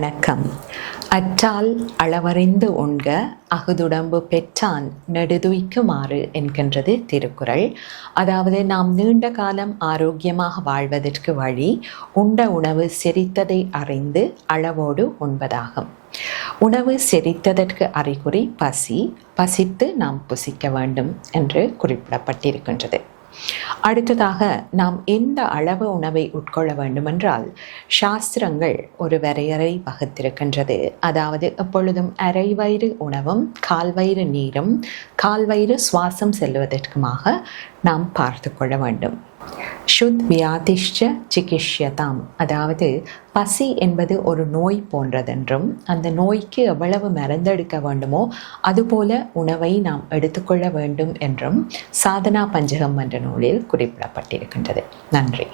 வணக்கம். அற்றால் அளவறிந்து உண்க, அகுதுடம்பு பெற்றான் நெடுதுய்க்குமாறு என்கின்றது திருக்குறள். அதாவது நாம் நீண்ட காலம் ஆரோக்கியமாக வாழ்வதற்கு வழி உண்ட உணவு செரித்ததை அறிந்து அளவோடு உண்பதாகும். உணவு செரித்ததற்கு அறிகுறி பசி, பசித்து நாம் புசிக்க வேண்டும் என்று குறிப்பிடப்பட்டிருக்கின்றது. அடுத்ததாக நாம் எந்த அளவு உணவை உட்கொள்ள வேண்டுமென்றால் சாஸ்திரங்கள் ஒரு வரையறை வகுத்திருக்கின்றது. அதாவது எப்பொழுதும் அரை வயிறு உணவும் கால்வயிறு நீரும் கால்வயிறு சுவாசம் செல்வதற்குமாக நாம் பார்த்து கொள்ள வேண்டும். சுத் வியாதிஷ்ட சிகிஷ்யதாம், அதாவது பசி என்பது ஒரு நோய் போன்றதென்றும் அந்த நோய்க்கு எவ்வளவு மருந்தெடுக்க வேண்டுமோ அதுபோல உணவை நாம் எடுத்துக்கொள்ள வேண்டும் என்றும் சாதனா பஞ்சகம் என்ற நூலில் குறிப்பிடப்பட்டிருக்கின்றது. நன்றி.